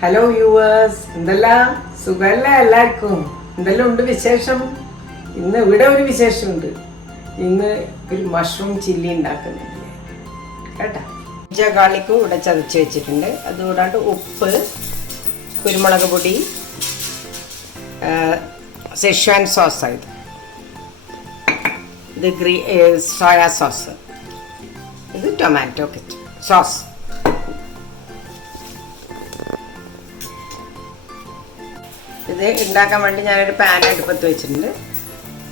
Hello viewers, എന്തെല്ലാം സുഖമല്ലേ എല്ലാവർക്കും? എന്തെല്ലാം ഉണ്ട് വിശേഷം? ഇന്ന് ഇവിടെ ഒരു വിശേഷമുണ്ട്. ഇന്ന് ഒരു മഷ്റൂം ചില്ലി ഉണ്ടാക്കുന്നില്ലേ കേട്ടാ. ഗാർലിക്കും ഇവിടെ ചതച്ച് വെച്ചിട്ടുണ്ട്. അതുകൂടാണ്ട് ഉപ്പ്, കുരുമുളക് പൊടി, സെഷ്വാൻ സോസ്, ഇത് സോയാ സോസ്, ഇത് ടൊമാറ്റോ സോസ്. ഇത് ഉണ്ടാക്കാൻ വേണ്ടി ഞാനൊരു പാൻ അടുപ്പത്ത് വെച്ചിട്ടുണ്ട്.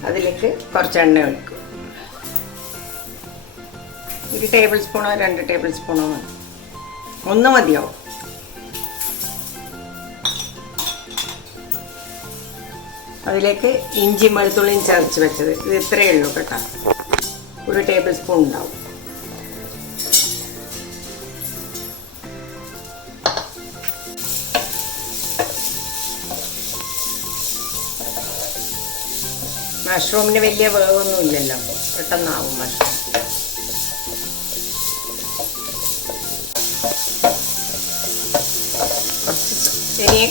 അതിലേക്ക് കുറച്ച് എണ്ണ ഒഴിക്കും. 1 ടേബിൾ സ്പൂണോ 2 ടേബിൾ സ്പൂണോ മതി, 1 മതിയാവും. അതിലേക്ക് ഇഞ്ചി വെളുത്തുള്ളിയും ചതച്ച് വെച്ചത്, ഇത് ഇത്രയേ ഉള്ളൂ കേട്ടോ. 1 ടേബിൾ സ്പൂൺ ഉണ്ടാവും. മഷ്റൂമിന് വലിയ വേവൊന്നും ഇല്ലല്ലോ, പെട്ടെന്നാവും മഷ്റൂം. ഇനി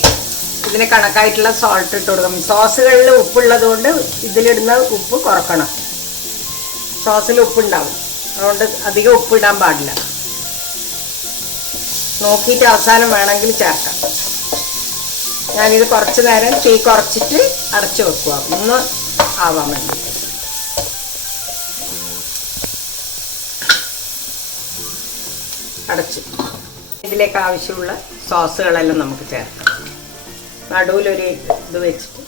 ഇതിന് കണക്കായിട്ടുള്ള സോൾട്ട് ഇട്ട് കൊടുക്കണം. സോസുകളിൽ ഉപ്പുള്ളത് കൊണ്ട് ഇതിലിടുന്ന ഉപ്പ് കുറക്കണം. സോസിൽ ഉപ്പുണ്ടാവും, അതുകൊണ്ട് അധികം ഉപ്പിടാൻ പാടില്ല. നോക്കിയിട്ട് അവസാനം വേണമെങ്കിൽ ചേർക്കാം. ഞാനിത് കുറച്ച് നേരം തീ കുറച്ചിട്ട് അടച്ചു വെക്കുക, ഒന്ന് ആവാൻ വേണ്ടി. അടച്ച് ഇതിലേക്ക് ആവശ്യമുള്ള സോസുകളെല്ലാം നമുക്ക് ചേർക്കാം. നടുവിലൊരു ഇത് വെച്ചിട്ട്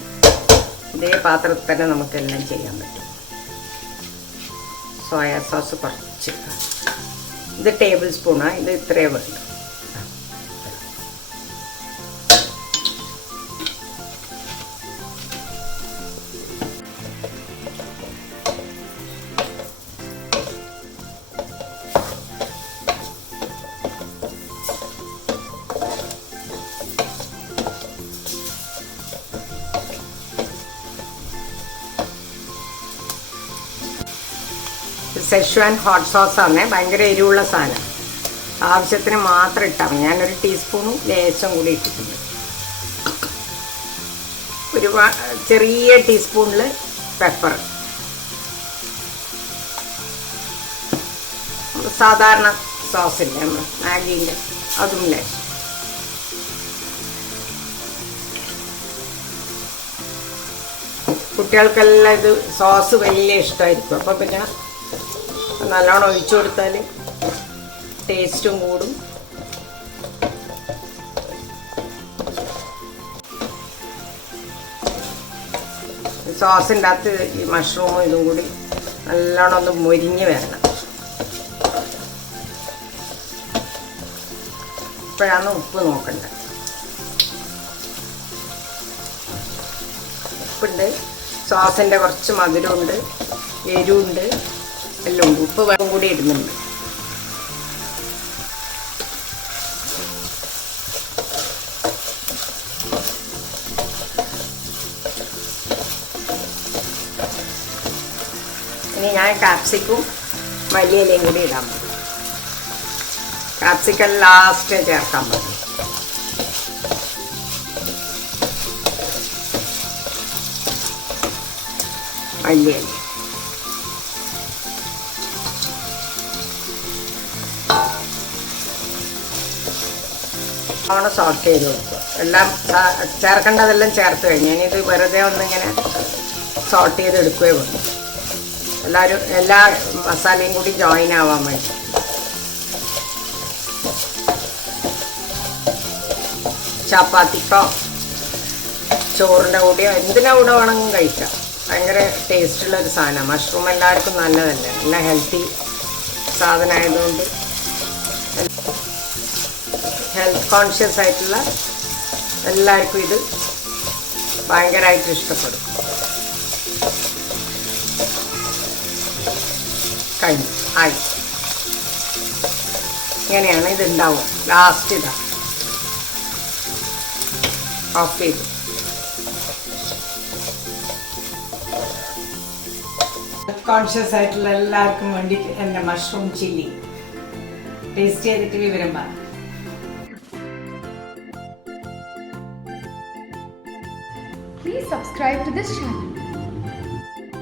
ഇതേ പാത്രത്തിൽ തന്നെ നമുക്കെല്ലാം ചെയ്യാൻ പറ്റും. സോയാ സോസ് കുറച്ച്, ഇത് ടേബിൾ സ്പൂണാണ്, ഇത് ഇത്രയേ വേണ്ടു. സെഷ്വാൻ ഹോട്ട് സോസാണ്, ഭയങ്കര എരിവുള്ള സാധനം. ആവശ്യത്തിന് മാത്രം ഇട്ടാൽ മതി. ഞാനൊരു ടീസ്പൂണും ലേശം കൂടി ഇട്ടിട്ടുണ്ട്. ഒരു ചെറിയ ടീസ്പൂണിൽ പെപ്പർ, സാധാരണ സോസില്ലേ നമ്മൾ മാഗീൻ്റെ, അതും ലേശം. കുട്ടികൾക്കെല്ലാം ഇത് സോസ് വലിയ ഇഷ്ടമായിരിക്കും. അപ്പോൾ പിന്നെ നല്ലോണം ഒഴിച്ചു കൊടുത്താൽ ടേസ്റ്റും കൂടും. സോസിൻ്റെ അകത്ത് ഈ മഷ്റൂമും ഇതും കൂടി നല്ലോണം ഒന്ന് മൊരിഞ്ഞ് വരണം. ഇപ്പോഴാണ് ഉപ്പ് നോക്കേണ്ടത്. ഉപ്പുണ്ട്, സോസിൻ്റെ കുറച്ച് മധുരമുണ്ട്, എരിവുണ്ട്, എല്ലാം ഉണ്ട്. ഉപ്പ് വെള്ളം കൂടി ഇടുന്നുണ്ട്. ഇനി ഞാൻ കാപ്സിക്കും മല്ലിയിലയും കൂടി ഇടാൻ പറ്റും. കാപ്സിക്കം ലാസ്റ്റ് ചേർക്കാൻ പറ്റും. മല്ലിയില തവണ സോട്ട് ചെയ്ത് കൊടുക്കുക. എല്ലാം ചേർക്കേണ്ടതെല്ലാം ചേർത്ത് കഴിഞ്ഞ് ഞാനിത് വെറുതെ ഒന്നിങ്ങനെ സോട്ട് ചെയ്ത് എടുക്കുകയേ വേണം. എല്ലാ മസാലയും കൂടി ജോയിൻ ആവാൻ വേണ്ടി. ചപ്പാത്തിക്കോ ചോറിൻ്റെ കൂടെയോ എന്തിനാ കൂടെ വേണമെങ്കിലും കഴിക്കാം. ഭയങ്കര ടേസ്റ്റുള്ളൊരു സാധനമാണ്. മഷ്റൂം എല്ലാവർക്കും നല്ലതല്ലേ, നല്ല ഹെൽത്തി സാധനമായതുകൊണ്ട് ഹെൽത്ത് കോൺഷ്യസ് ആയിട്ടുള്ള എല്ലാവർക്കും ഇത് ഭയങ്കരമായിട്ട് ഇഷ്ടപ്പെടും. കഴിഞ്ഞു ആയി. ഇങ്ങനെയാണ് ഇത് ഉണ്ടാവുക. ലാസ്റ്റ് ഇതാ ഓഫ് ചെയ്തു. ഹെൽത്ത് കോൺഷ്യസ് ആയിട്ടുള്ള എല്ലാവർക്കും വേണ്ടിയിട്ട് എൻ്റെ മഷ്റൂം ചില്ലി ടേസ്റ്റ് ചെയ്തിട്ട് വിവരം പറ. Please subscribe to this channel.